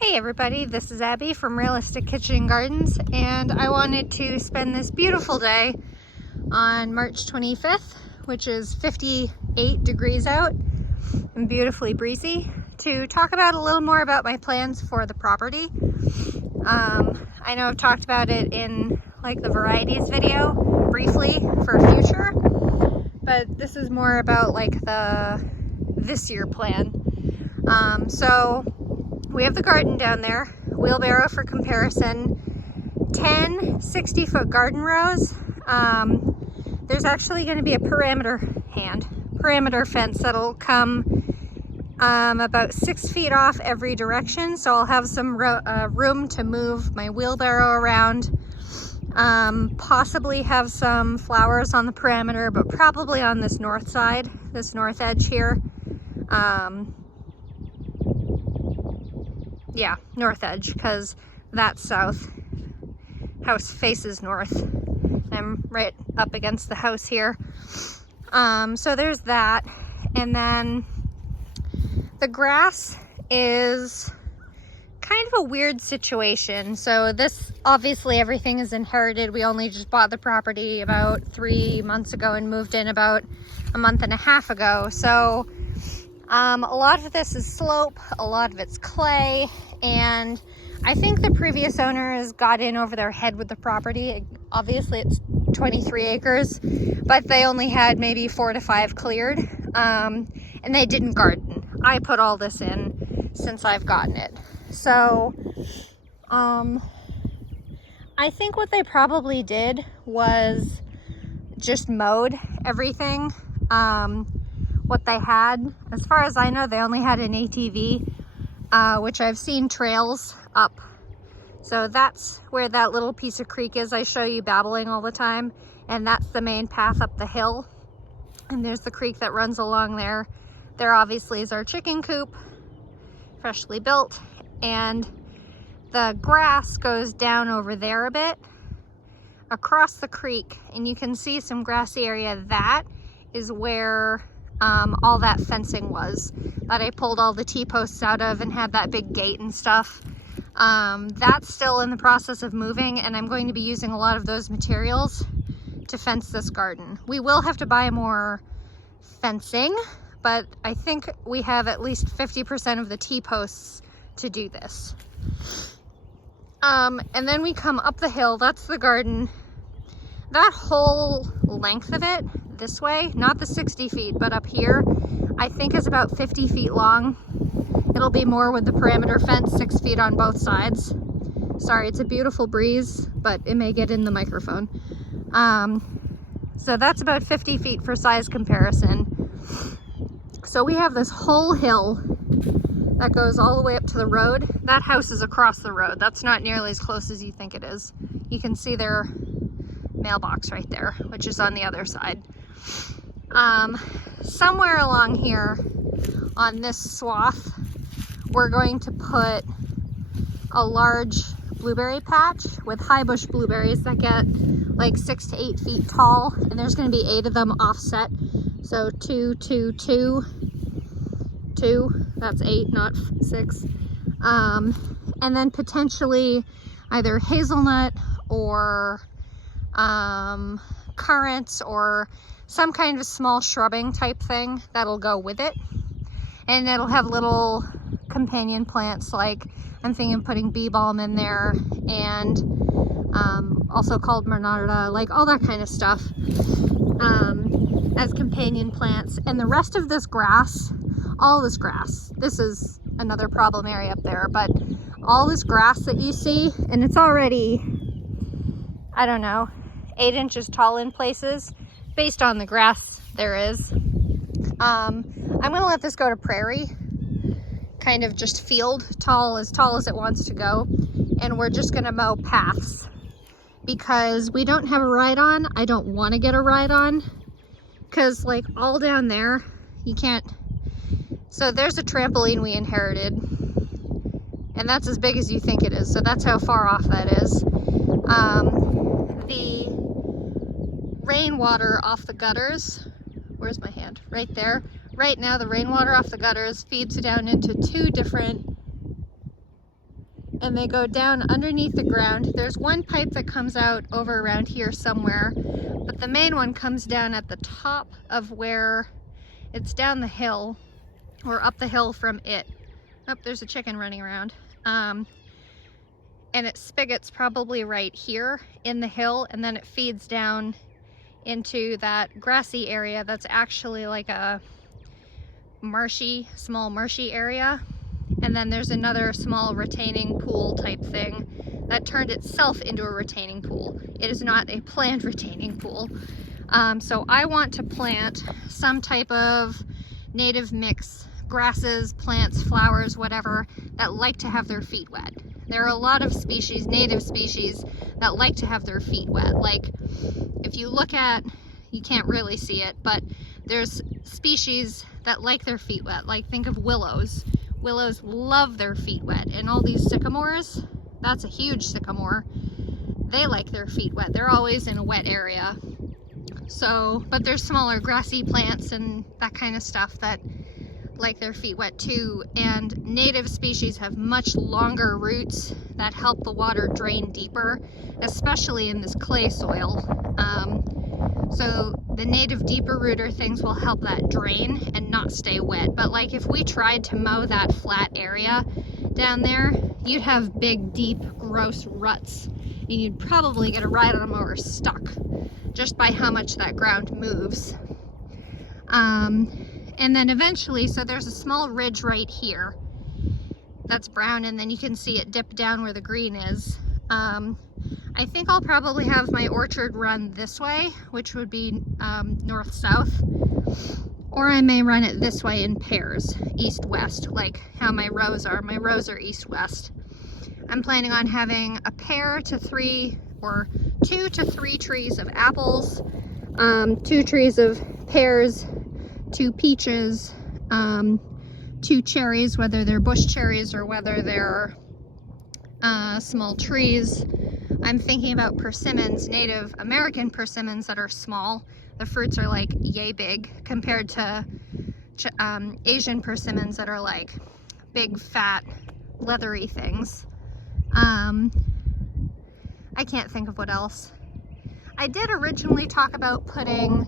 Hey everybody, this is Abby from Realistic Kitchen and Gardens, and I wanted to spend this beautiful day on March 25th, which is 58 degrees out and beautifully breezy, to talk about a little more about my plans for the property. I know I've talked about it in like the varieties video briefly for future, but this is more about like this year plan. So we have the garden down there, wheelbarrow for comparison, 10 60-foot garden rows. There's actually going to be a perimeter fence that'll come about 6 feet off every direction, so I'll have some room to move my wheelbarrow around. Possibly have some flowers on the perimeter, but probably on this north side, this north edge here. Yeah, north edge, because that's south. House faces north. I'm right up against the house here. So there's that. And then the grass is kind of a weird situation. So this, obviously everything is inherited. We only just bought the property about 3 months ago and moved in about a month and a half ago. So a lot of this is slope, a lot of it's clay, and I think the previous owners got in over their head with the property. Obviously it's 23 acres, but they only had maybe 4 to 5 cleared, and they didn't garden. I put all this in since I've gotten it. So I think what they probably did was just mowed everything. What they had, as far as I know, they only had an ATV, which I've seen trails up. So that's where that little piece of creek is I show you babbling all the time, and that's the main path up the hill. And there's the creek that runs along there. There obviously is our chicken coop, freshly built, and the grass goes down over there a bit, across the creek, and you can see some grassy area. That is where all that fencing was that I pulled all the T-posts out of and had that big gate and stuff. That's still in the process of moving, and I'm going to be using a lot of those materials to fence this garden. We will have to buy more fencing, but I think we have at least 50% of the T-posts to do this. And then we come up the hill. That's the garden. That whole length of it this way, not the 60 feet, but up here, I think is about 50 feet long. It'll be more with the perimeter fence, 6 feet on both sides. Sorry, it's a beautiful breeze, but it may get in the microphone. So that's about 50 feet for size comparison. So we have this whole hill that goes all the way up to the road. That house is across the road. That's not nearly as close as you think it is. You can see their mailbox right there, which is on the other side. Somewhere along here on this swath, we're going to put a large blueberry patch with high bush blueberries that get like 6 to 8 feet tall, and there's going to be 8 of them offset. So 2, 2, 2, 2, that's 8, not 6. And then potentially either hazelnut or currants or some kind of small shrubbing type thing that'll go with it. And it'll have little companion plants, like I'm thinking putting bee balm in there, and also called Monarda, like all that kind of stuff as companion plants. And the rest of this grass, all this grass, this is another problem area up there, but all this grass that you see, and it's already, I don't know, 8 inches tall in places based on the grass there is. I'm gonna let this go to prairie, kind of just field, as tall as it wants to go, and we're just gonna mow paths because we don't have a ride-on. I don't want to get a ride-on because like all down there you can't. So there's a trampoline we inherited, and that's as big as you think it is, so that's how far off that is. The rainwater off the gutters, where's my hand? Right there. Right now the rainwater off the gutters feeds down into 2 different and they go down underneath the ground. There's one pipe that comes out over around here somewhere, but the main one comes down at the top of where it's down the hill, or up the hill from it. Oh, there's a chicken running around. And its spigot's probably right here in the hill, and then it feeds down into that grassy area that's actually like a marshy, small marshy area. And then there's another small retaining pool type thing that turned itself into a retaining pool. It is not a planned retaining pool. So I want to plant some type of native mix, grasses, plants, flowers, whatever, that like to have their feet wet. There are a lot of species, native species, that like to have their feet wet. Like, if you look at, you can't really see it, but there's species that like their feet wet. Like, think of willows. Willows love their feet wet, and all these sycamores, that's a huge sycamore, they like their feet wet. They're always in a wet area. So, but there's smaller grassy plants and that kind of stuff that like their feet wet too. And native species have much longer roots that help the water drain deeper, especially in this clay soil. So the native deeper rooter things will help that drain and not stay wet. But like if we tried to mow that flat area down there, you'd have big, deep, gross ruts. And you'd probably get a ride on a mower stuck just by how much that ground moves. And then eventually, so there's a small ridge right here that's brown, and then you can see it dip down where the green is. I think I'll probably have my orchard run this way, which would be north-south, or I may run it this way in pairs, east-west, like how my rows are. My rows are east-west. I'm planning on having a pair to 3 or 2 to 3 trees of apples, 2 trees of pears, 2 peaches, 2 cherries, whether they're bush cherries or whether they're small trees. I'm thinking about persimmons, Native American persimmons that are small. The fruits are like yay big compared to Asian persimmons that are like big, fat, leathery things. I can't think of what else. I did originally talk about putting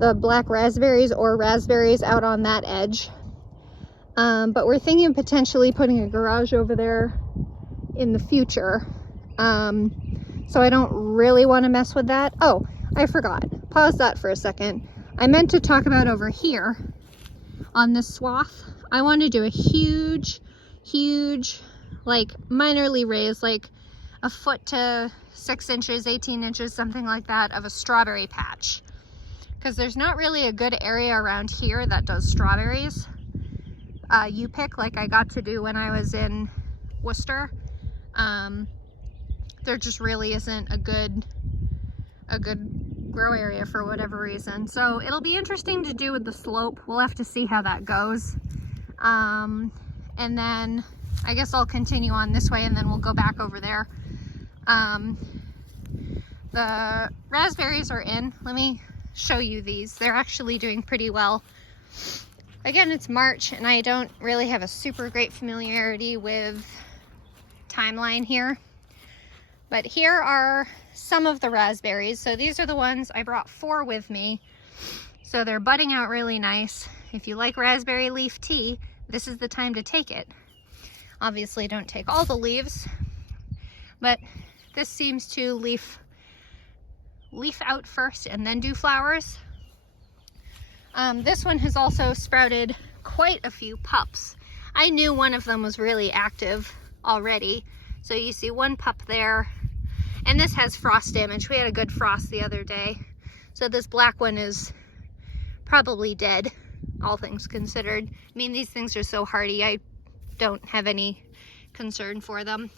the black raspberries or raspberries out on that edge. But we're thinking of potentially putting a garage over there in the future. So I don't really want to mess with that. Oh, I forgot. Pause that for a second. I meant to talk about over here on this swath. I want to do a huge, like minorly raised, like a foot to 6 inches, 18 inches, something like that, of a strawberry patch. Because there's not really a good area around here that does strawberries. You pick, like I got to do when I was in Worcester. There just really isn't a good grow area for whatever reason. So it'll be interesting to do with the slope. We'll have to see how that goes. And then I guess I'll continue on this way and then we'll go back over there. The raspberries are in. Let me show you these. They're actually doing pretty well. Again, it's March and I don't really have a super great familiarity with timeline here. But here are some of the raspberries. So these are the ones, I brought 4 with me. So they're budding out really nice. If you like raspberry leaf tea, this is the time to take it. Obviously don't take all the leaves, but this seems to leaf out first and then do flowers. This one has also sprouted quite a few pups. I knew one of them was really active already. So you see one pup there, and this has frost damage. We had a good frost the other day. So this black one is probably dead, all things considered. I mean, these things are so hardy, I don't have any concern for them.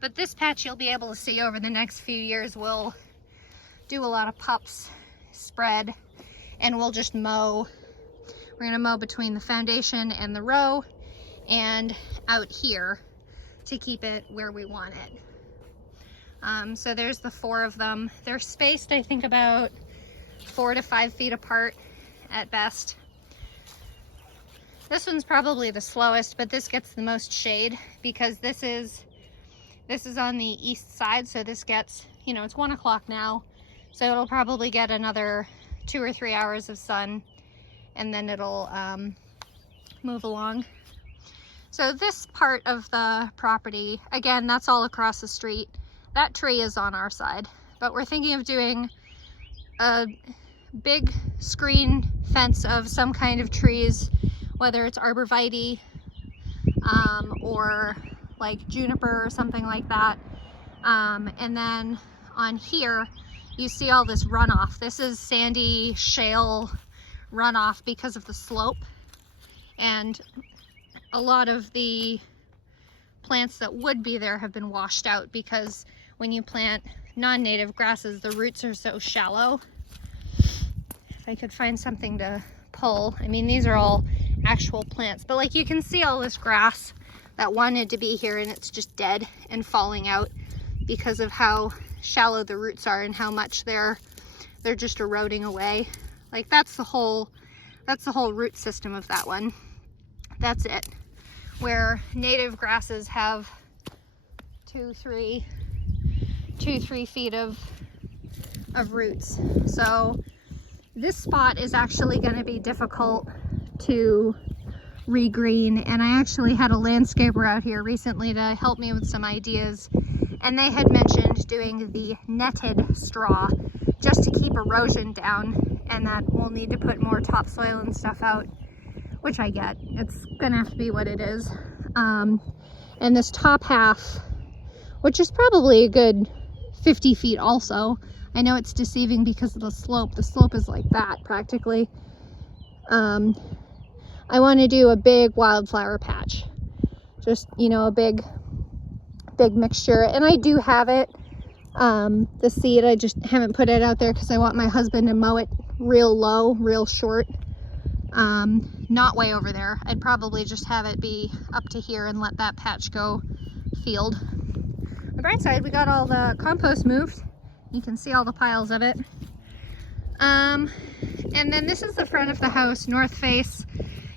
But this patch you'll be able to see over the next few years will do a lot of pups spread, and we'll just mow. We're gonna mow between the foundation and the row and out here to keep it where we want it. So there's the 4 of them. They're spaced, I think, about 4 to 5 feet apart at best. This one's probably the slowest, but this gets the most shade because this is This is on the east side, so this gets, you know, it's 1 o'clock now, so it'll probably get another 2 or 3 hours of sun, and then it'll move along. So this part of the property, again, that's all across the street. That tree is on our side, but we're thinking of doing a big screen fence of some kind of trees, whether it's arborvitae or like juniper or something like that. And then on here, you see all this runoff. This is sandy shale runoff because of the slope. And a lot of the plants that would be there have been washed out because when you plant non-native grasses, the roots are so shallow. If I could find something to pull. I mean, these are all actual plants, but like you can see all this grass that wanted to be here and it's just dead and falling out because of how shallow the roots are and how much they're just eroding away. Like that's the whole root system of that one. That's it. Where native grasses have 2-3 feet of roots. So this spot is actually going to be difficult to regreen, and I actually had a landscaper out here recently to help me with some ideas, and they had mentioned doing the netted straw just to keep erosion down, and that we'll need to put more topsoil and stuff out, which I get. It's gonna have to be what it is. And this top half, which is probably a good 50 feet also. I know it's deceiving because of the slope. The slope is like that practically. I want to do a big wildflower patch. Just, you know, a big mixture. And I do have it, the seed. I just haven't put it out there because I want my husband to mow it real low, real short. Not way over there. I'd probably just have it be up to here and let that patch go field. On the bright side, we got all the compost moved. You can see all the piles of it. And then this is the front of the house, north face.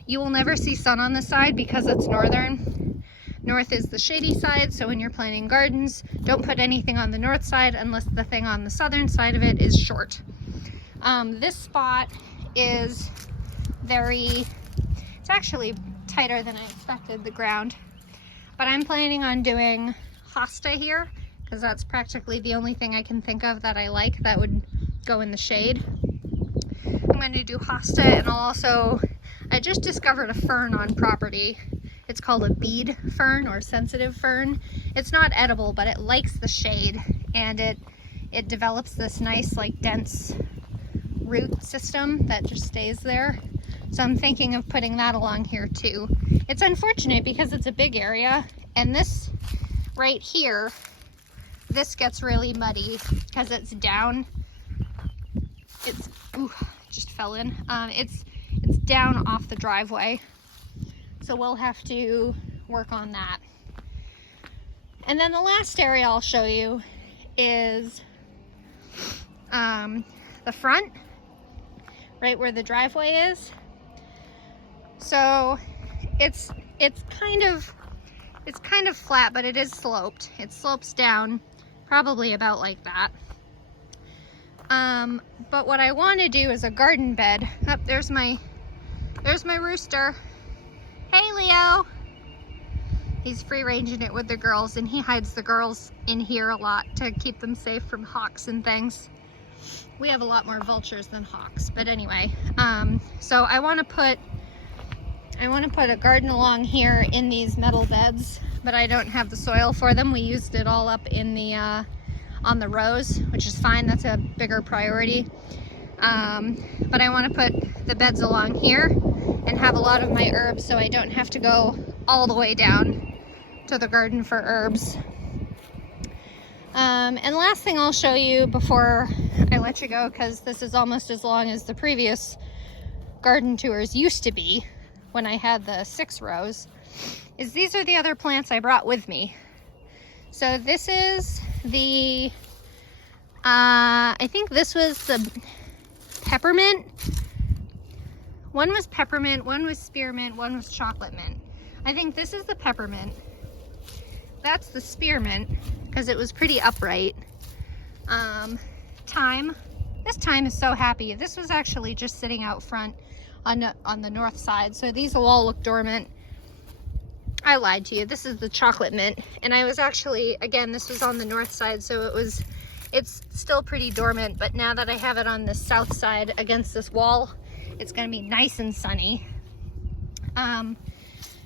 You will never see sun on this side because it's northern. North is the shady side, so when you're planting gardens, don't put anything on the north side unless the thing on the southern side of it is short. This spot is it's actually tighter than I expected, the ground. But I'm planning on doing hosta here because that's practically the only thing I can think of that I like that would go in the shade. I'm going to do hosta, and I just discovered a fern on property. It's called a bead fern or sensitive fern. It's not edible, but it likes the shade, and it develops this nice, like, dense root system that just stays there. So I'm thinking of putting that along here too. It's unfortunate because it's a big area, and this right here, this gets really muddy because it's down. Ooh, just fell in. It's down off the driveway, so we'll have to work on that. And then the last area I'll show you is the front, right where the driveway is. So it's kind of flat, but it is sloped. It slopes down probably about like that. But what I want to do is a garden bed. Oh, there's my rooster. Hey, Leo. He's free ranging it with the girls, and he hides the girls in here a lot to keep them safe from hawks and things. We have a lot more vultures than hawks, but anyway. So I want to put a garden along here in these metal beds, but I don't have the soil for them. We used it all up in the on the rows, which is fine. That's a bigger priority. But I want to put the beds along here and have a lot of my herbs, so I don't have to go all the way down to the garden for herbs. And last thing I'll show you before I let you go, because this is almost as long as the previous garden tours used to be when I had the 6 rows, is these are the other plants I brought with me. So this is the, I think this was the peppermint. One was peppermint, one was spearmint, one was chocolate mint. I think this is the peppermint. that's the spearmint because it was pretty upright. Thyme. This thyme is so happy. This was actually just sitting out front on the north side, so these will all look dormant. I lied to you. This is the chocolate mint, and I was actually, again, this was on the north side, so it's still pretty dormant, but now that I have it on the south side against this wall, it's gonna be nice and sunny.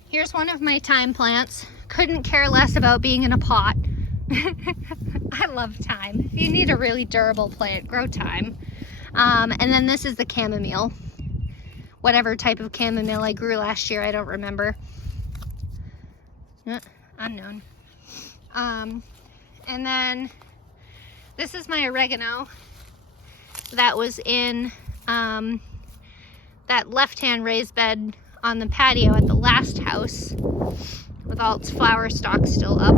Here's one of my thyme plants. Couldn't care less about being in a pot. I love thyme. If you need a really durable plant, grow thyme. And then this is the chamomile. Whatever type of chamomile I grew last year, I don't remember. Unknown. And then this is my oregano that was in that left-hand raised bed on the patio at the last house with all its flower stalks still up.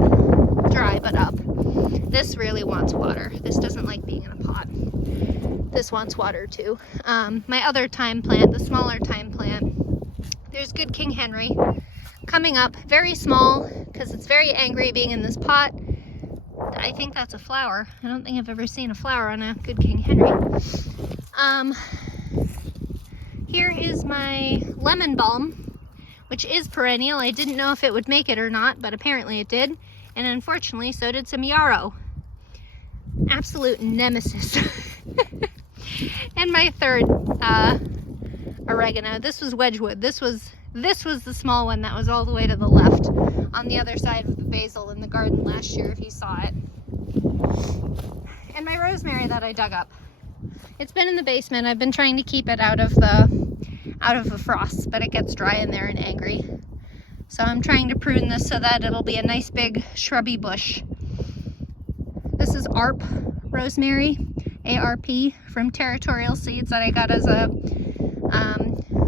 Dry, but up. This really wants water. This doesn't like being in a pot. This wants water too. My other thyme plant, the smaller thyme plant, there's good King Henry coming up, very small because it's very angry being in this pot. I think that's a flower. I don't think I've ever seen a flower on a good King Henry. Here is my lemon balm, which is perennial. I didn't know if it would make it or not, but apparently it did. And unfortunately, so did some yarrow. Absolute nemesis. And my third oregano. This was Wedgwood. This was the small one that was all the way to the left on the other side of the basil in the garden last year, if you saw it. And my rosemary that I dug up. It's been in the basement. I've been trying to keep it out of the frost, but it gets dry in there and angry. So I'm trying to prune this so that it'll be a nice big shrubby bush. This is ARP rosemary, ARP, from Territorial Seeds that I got as a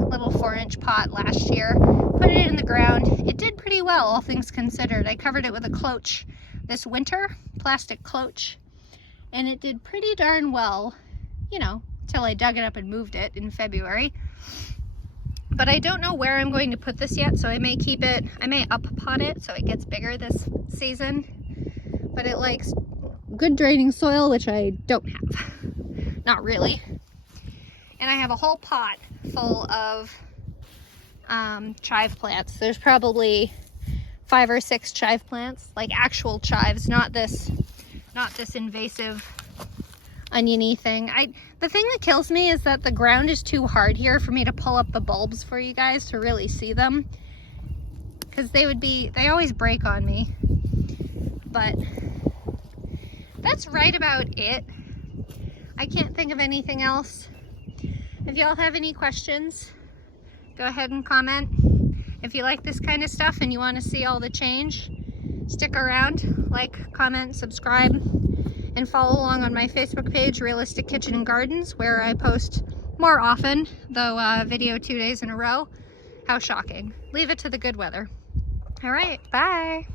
little 4-inch pot last year. Put it in the ground. It did pretty well, all things considered. I covered it with a cloche this winter, plastic cloche, and it did pretty darn well, you know, till I dug it up and moved it in February. But I don't know where I'm going to put this yet, so I may keep it, I may up pot it so it gets bigger this season. But it likes good draining soil, which I don't have. Not really. And I have a whole pot full of chive plants. There's probably 5 or 6 chive plants, like actual chives, not this invasive oniony thing. The thing that kills me is that the ground is too hard here for me to pull up the bulbs for you guys to really see them, because they always break on me. But that's right about it. I can't think of anything else. If y'all have any questions, go ahead and comment. If you like this kind of stuff and you want to see all the change, stick around, like, comment, subscribe, and follow along on my Facebook page, Realistic Kitchen and Gardens, where I post more often, though video 2 days in a row. How shocking. Leave it to the good weather. All right, bye.